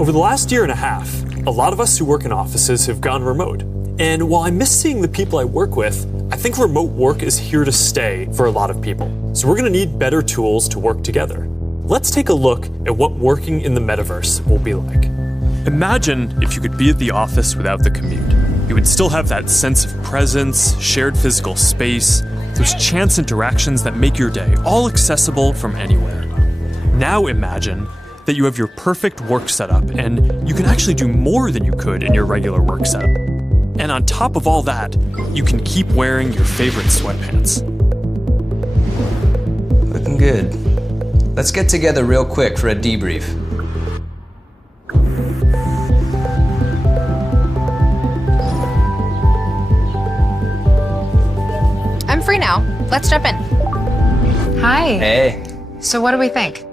Over the last year and a half, a lot of us who work in offices have gone remote. And while I miss seeing the people I work with, I think remote work is here to stay for a lot of people. So we're going to need better tools to work together. Let's take a look at what working in the metaverse will be like. Imagine if you could be at the office without the commute. You would still have that sense of presence, shared physical space, those chance interactions that make your day all accessible from anywhere. Now imagine that you have your perfect work setup and you can actually do more than you could in your regular work setup. And on top of all that, you can keep wearing your favorite sweatpants. Looking good. Let's get together real quick for a debrief. I'm free now. Let's jump in. Hi. Hey. So what do we think?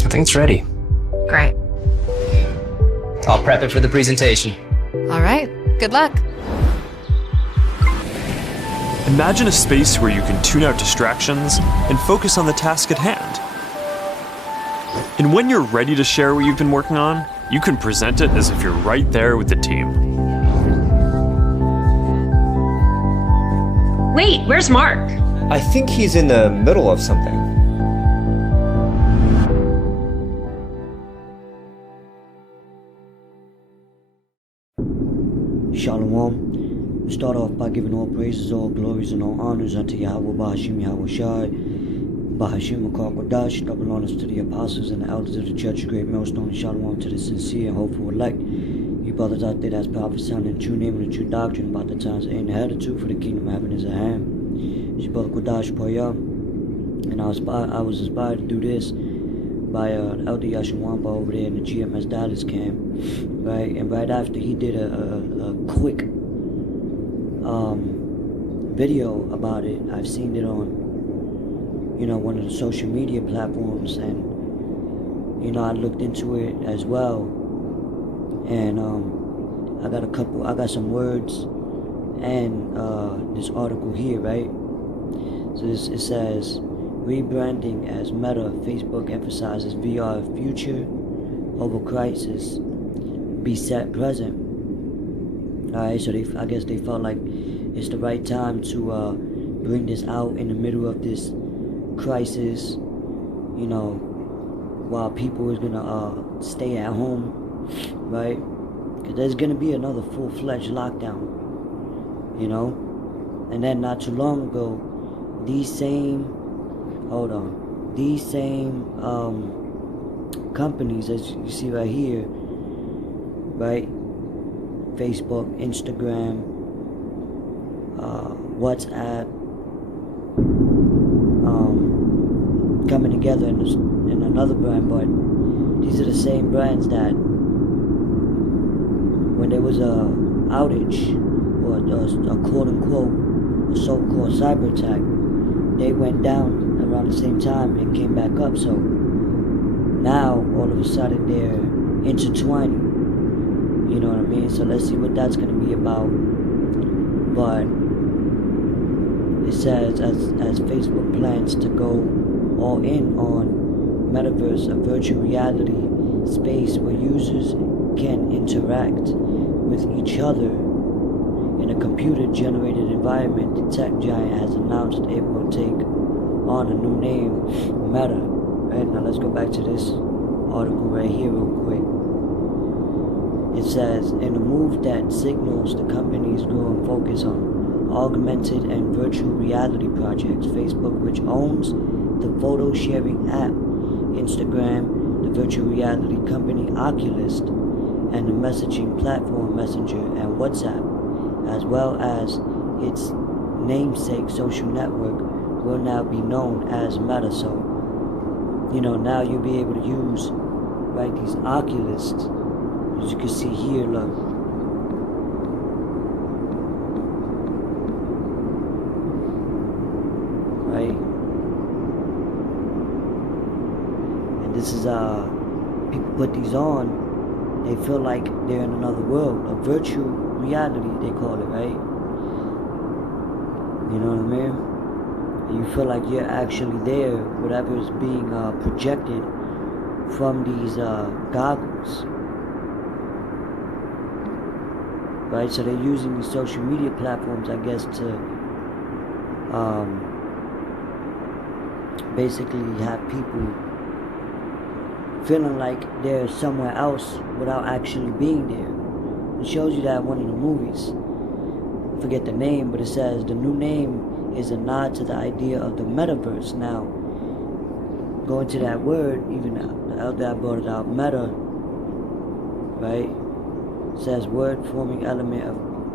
I think it's ready. Great. I'll prep it for the presentation. All right. Good luck. Imagine a space where you can tune out distractions and focus on the task at hand. And when you're ready to share what you've been working on, you can present it as if you're right there with the team. Wait, where's Mark? I think he's in the middle of something. Shalom. We start off by giving all praises, all glories, and all honors unto Yahweh Bahashim Yahweh Shai, Bahashim Makar Kodash, double honors to the apostles and the elders of the church, great millstone, and shalom to the sincere and hopeful elect. You brothers out there that's prophesying in the true name and the true doctrine about the times and the heredity for the kingdom of heaven is at hand. It's your brother Kodash Poya, and I was inspired to do this by Elder Yashawamba over there in the GMS Dallas camp, right? And right after he did a quick video about it, I've seen it on, one of the social media platforms, and, I looked into it as well, and I got some words and this article here, right? So it says, rebranding as Meta, Facebook emphasizes VR future over crisis, be set present. Alright, so I guess they felt like it's the right time to bring this out in the middle of this crisis, while people is gonna stay at home, right? Because there's gonna be another full-fledged lockdown, and then not too long ago, these same companies, as you see right here, right? Facebook, Instagram, WhatsApp, coming together in another brand, but these are the same brands that when there was a outage or a quote-unquote, a so-called cyber attack, they went down around the same time and came back up. So now all of a sudden they're intertwining, you know what I mean? So let's see what that's going to be about. But it says as Facebook plans to go all in on metaverse, a virtual reality space where users can interact with each other in a computer-generated environment, the tech giant has announced it will take on a new name, Meta. Right, now let's go back to this article right here real quick. It says, in a move that signals the company's growing focus on augmented and virtual reality projects, Facebook, which owns the photo-sharing app, Instagram, the virtual reality company Oculus, and the messaging platform Messenger and WhatsApp, as well as its namesake social network, will now be known as Meta. So, now you'll be able to use, right, these Oculus, as you can see here, look. Right? And this is, people put these on, they feel like they're in another world, a virtual reality, they call it, right? You know what I mean? and you feel like you're actually there, whatever is being projected from these goggles. Right, so they're using these social media platforms, I guess, to basically have people feeling like they're somewhere else without actually being there. It shows you that in one of the movies. I forget the name, but it says the new name is a nod to the idea of the metaverse. Now, going to that word, even the elder brought it out, meta, right? It says word forming element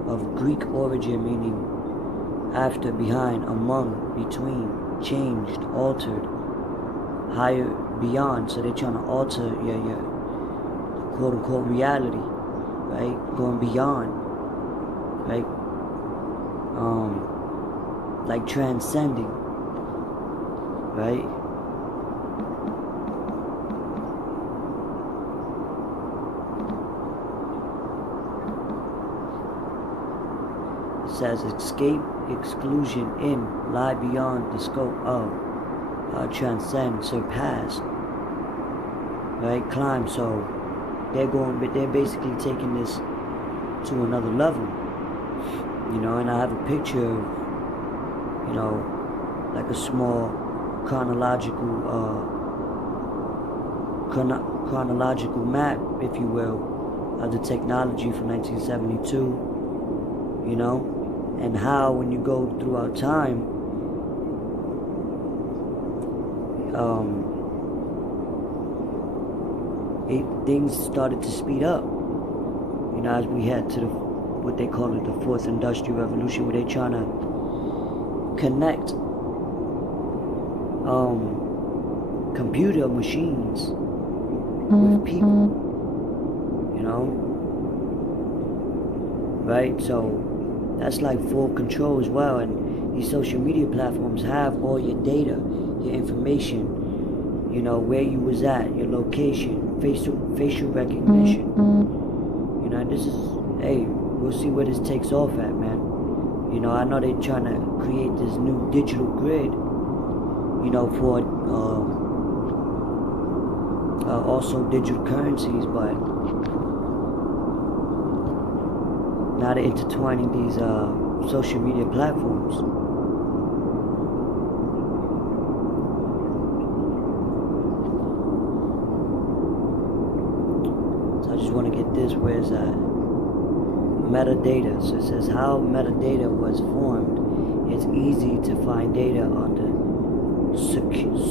of Greek origin, meaning after, behind, among, between, changed, altered, higher, beyond. So they're trying to alter your quote unquote reality, right? Going beyond, right? Like transcending, right? It says escape, exclusion, in, lie beyond the scope of, transcend, surpass, right? Climb. So they're basically taking this to another level, you know. And I have a picture of, you know, like a small chronological map, if you will, of the technology from 1972, you know, and how when you go throughout time, things started to speed up, you know, as we head to what they call it, the fourth industrial revolution, where they're trying to connect computer machines with people, you know, right? So that's like full control as well. And these social media platforms have all your data, your information, you know, where you was at, your location, facial recognition, you know. And this is, hey, we'll see where this takes off at, man. You know, I know they're trying to create this new digital grid, you know, for also digital currencies, but now they're intertwining these social media platforms. So I just want to get this, where's that? Metadata. So it says how metadata was formed. It's easy to find data on the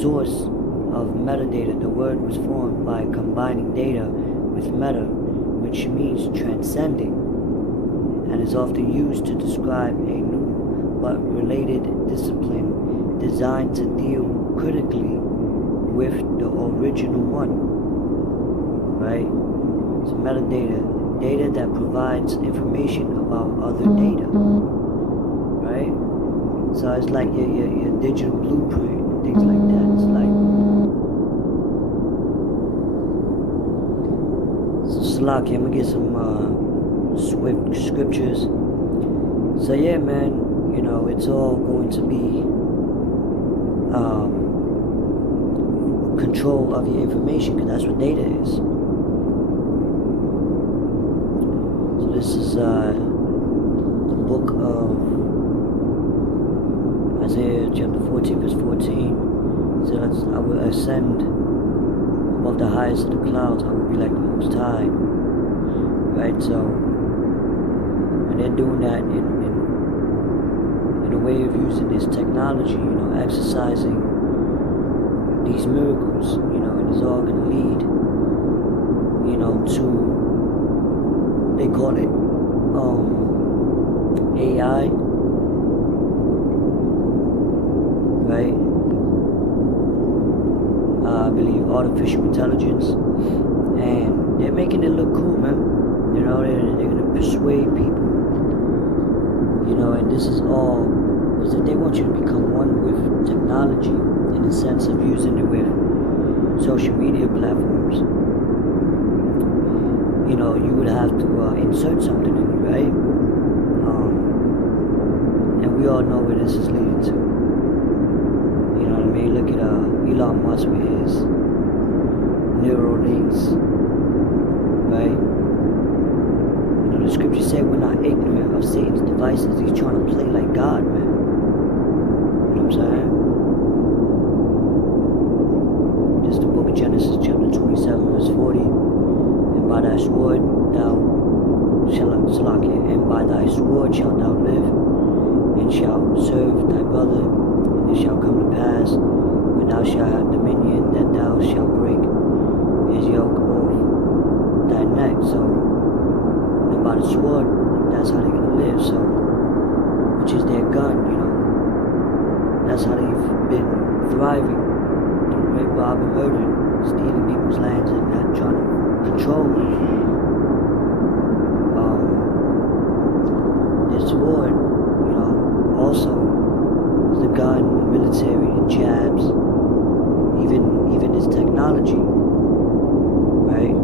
source of metadata. The word was formed by combining data with meta, which means transcending, and is often used to describe a new but related discipline designed to deal critically with the original one, right? So metadata, data that provides information about other data, right? So it's like your digital blueprint, things like that. It's like, so Salaki, I'm gonna get some swift scriptures. So yeah, man, you know, it's all going to be control of your information, because that's what data is. So this is the book of Isaiah chapter 14 verse 14. So I will ascend above the highest of the clouds. I will be like the Most High. Right, so, and they're doing that in a way of using this technology, you know, exercising these miracles, you know, and it's all going to lead, you know, to, they call it AI, right? I believe artificial intelligence, and they're making it look cool, man. You know, they're going to persuade people, you know, and this is all is that they want you to become one with technology, in the sense of using it with social media platforms. You know, you would have to insert something in you, right? And we all know where this is leading to. mean? Look at Elon Musk with his Neuralinks, right? You know, the scriptures say we're not ignorant of Satan's devices. He's trying to play like God, man. You know what I'm saying? This is the book of Genesis, chapter 27, verse 40. And by thy sword and by thy sword shalt thou live, and shalt serve thy brother, and it shall come to pass, when thou shalt have dominion, that thou shalt break his yoke off thy neck. So, by the sword, that's how they're gonna live. So, which is their gun, you know. That's how they've been thriving, through rape, robbing, murdering, stealing people's lands, and trying to control them. This sword, you know, also is the gun, the military, the jabs, even this technology, right?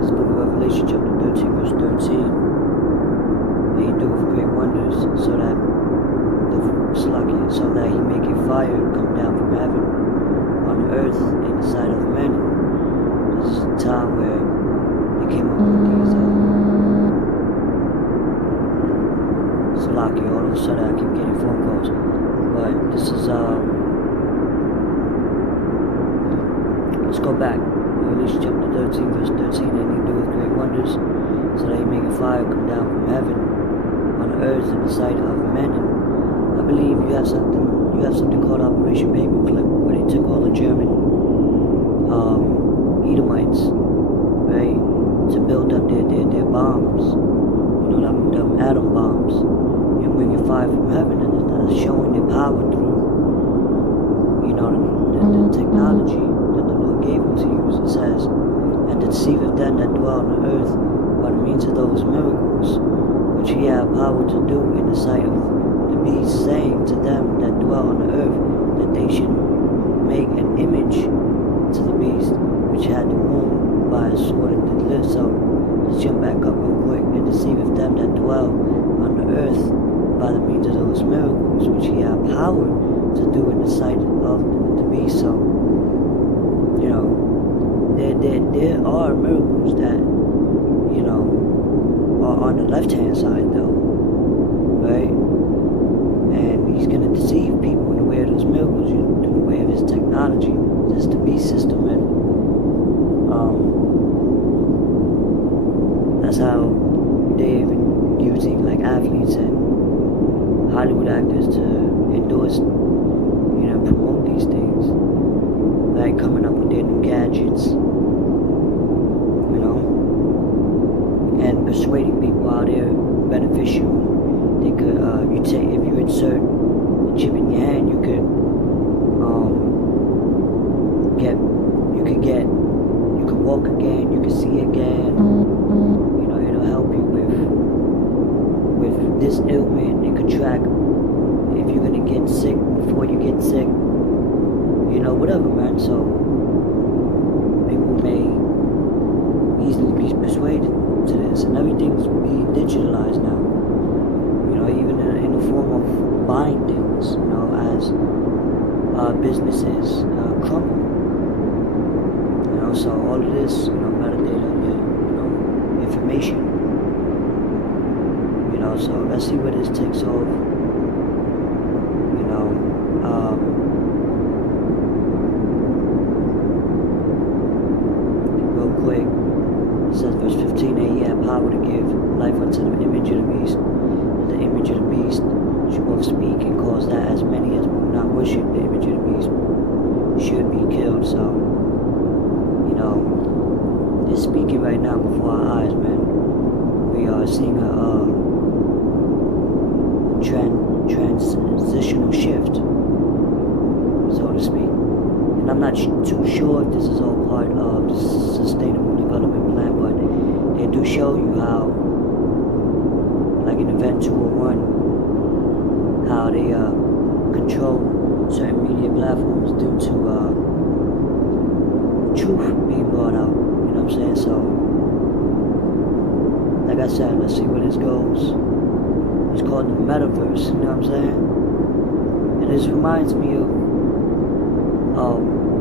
This book of Revelation, chapter 13, verse 13. And he doeth great wonders, so that he maketh fire come down from heaven on earth in the sight of men. This is the time where they came up with these Salaki, all of a sudden I keep getting phone calls. But this is let's go back. Revelation chapter 13, verse 13, and he doeth great wonders, so that he maketh fire come down from heaven on earth in the sight of men. And I believe you have something called Operation Paperclip, where they took all the German Edomites, right, to build up their bombs, you know, them atom bombs, and bringing fire from heaven, and showing their power through, you know, the technology that the Lord gave them to use. It says, and deceiveth them that dwell on the earth by the means of those miracles, which he had power to do in the sight of the beast, saying to them that dwell on the earth, that they should make an image to the beast, which had the wound by a sword and did live. So let's jump back up real quick. And deceiveth them that dwell on the earth by the means of those miracles, which he had power to do in the sight of the beast. So, you know, there are miracles that, you know, are on the left-hand side though, right? And he's going to deceive people in the way of those miracles, in the way of his technology. This is the beast system, and that's how they've been using like athletes and Hollywood actors to endorse, you know, promote these things, like coming up with their new gadgets, you know, and persuading people how they're beneficial. They could, if you insert a chip in your hand, you could walk again, you can see again. You know, it'll help you with this ailment. It could track if you're gonna get sick before you get sick. You know, whatever, man. So people may easily be persuaded to this, and everything's being digitalized now. You know, even in the form of buying things. You know, as businesses crumble. You know, so all of this, you know, metadata, you know, information. You know, so let's see where this takes off. You know, real quick, it says verse 15, and he had power to give life unto the image of the beast, that the image of the beast should both speak and cause that as many as will not worship the image of the beast should be killed. So, you know, they're speaking right now before our eyes, man. We are seeing a transitional shift, so to speak. And I'm not too sure if this is all part of the Sustainable Development Plan, but they do show you how, like in Event 201, how they control certain media platforms due to truth being brought out. You know what I'm saying? So like I said, let's see where this goes. It's called the metaverse, you know what I'm saying? And this reminds me of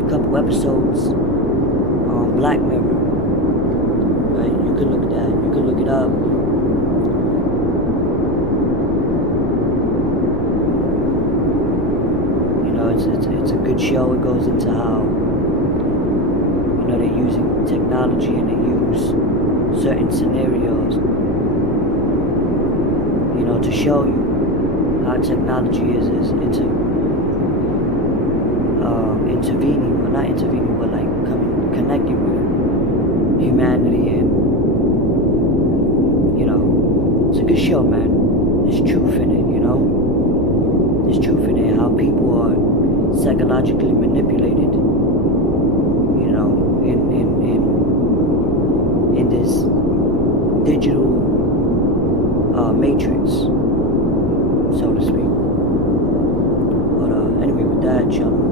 a couple episodes on Black Mirror. Right? You could look at that, you could look it up. You know, it's a good show. It goes into how, you know, they're using technology and they use certain scenarios, you know, to show you how technology is intervening, well, not intervening, but like connecting with humanity. And, you know, it's a good show, man. There's truth in it, you know. There's truth in it, how people are psychologically manipulated, you know, in this digital matrix, so to speak. But anyway, with that, y'all.